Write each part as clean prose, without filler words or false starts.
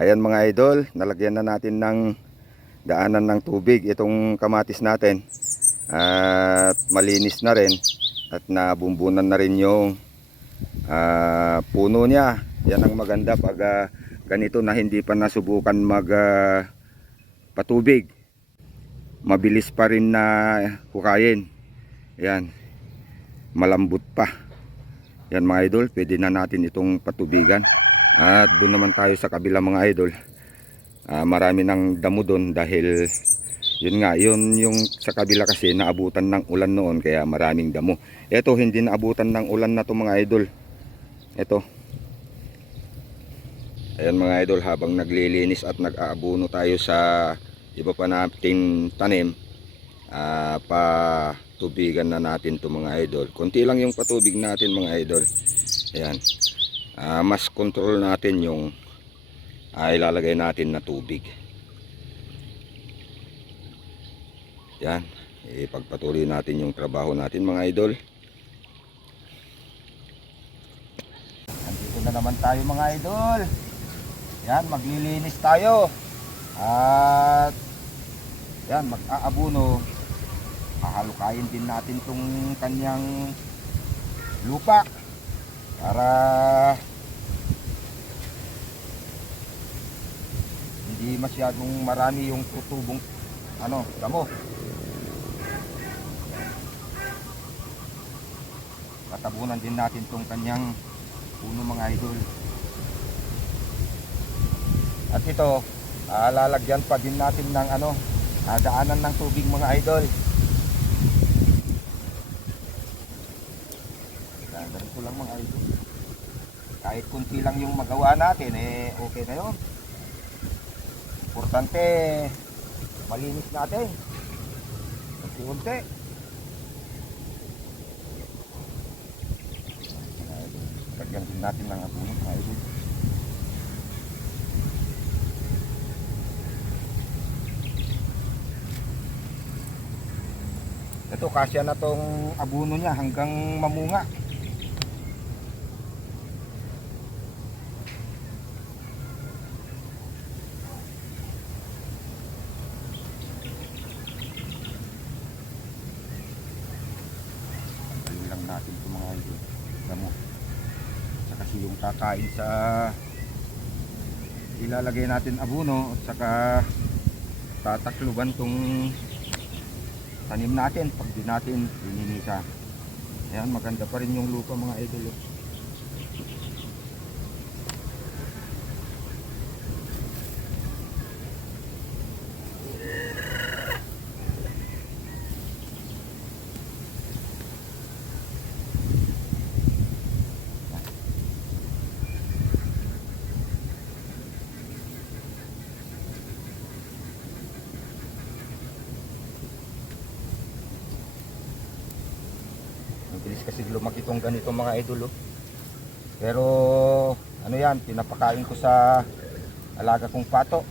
Ayan mga idol, nalagyan na natin ng daanan ng tubig itong kamatis natin. At malinis na rin at nabumbunan na rin yung puno niya. Yan ang maganda pag ganito na hindi pa nasubukan mag patubig. Mabilis pa rin na hukayin. Yan, malambot pa. Yan mga idol, pwede na natin itong patubigan. At doon naman tayo sa kabila mga idol. Marami ng damo doon dahil yun nga, yun yung sa kabila kasi naabutan ng ulan noon kaya maraming damo. Ito hindi naabutan ng ulan na to mga idol. Ito. Ayan mga idol, habang naglilinis at nag-aabuno tayo sa iba pa nating tanim, patubigan na natin to mga idol. Konti lang yung patubig natin mga idol. Ayan. Mas control natin yung ilalagay natin na tubig. Yan, ipagpatuloy natin yung trabaho natin mga idol. Nandito na naman tayo mga idol. Yan, maglilinis tayo. At yan, mag-aabuno. Hahalukayin din natin tong kanyang lupa para hindi masyadong marami yung tutubong damo. Tatabunan din natin tong kanyang puno mga idol. At ito, lalagyan pa din natin ng daanan ng tubig mga idol. Ganito lang mga idol. Kahit kunti lang yung magawa natin, okay na yun. Importante, malinis natin. Unti-unti. Lagyan din natin ng abuno mga idol. Ito, kasya na tong abuno niya hanggang mamunga. Tanggalin lang natin itong mga damo. Saka yung kakain sa ilalagay natin abuno at saka tatakluban tong tanim natin pag di natin lininisa. Ayan, maganda pa rin yung lupa mga idol. Bilis kasi lumaki itong ganito mga idol. Pero yan, pinapakain ko sa alaga kong pato.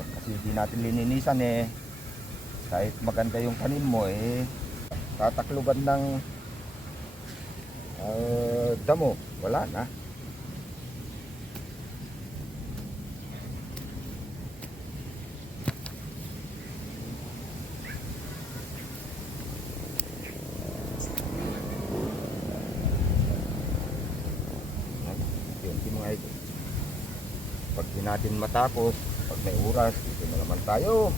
Pag kasi di natin lininisan kahit maganda yung tanim mo tatakluban ng damo, wala na. Yun mga idol. Pag di natin matapos, pag may oras, dito na naman tayo.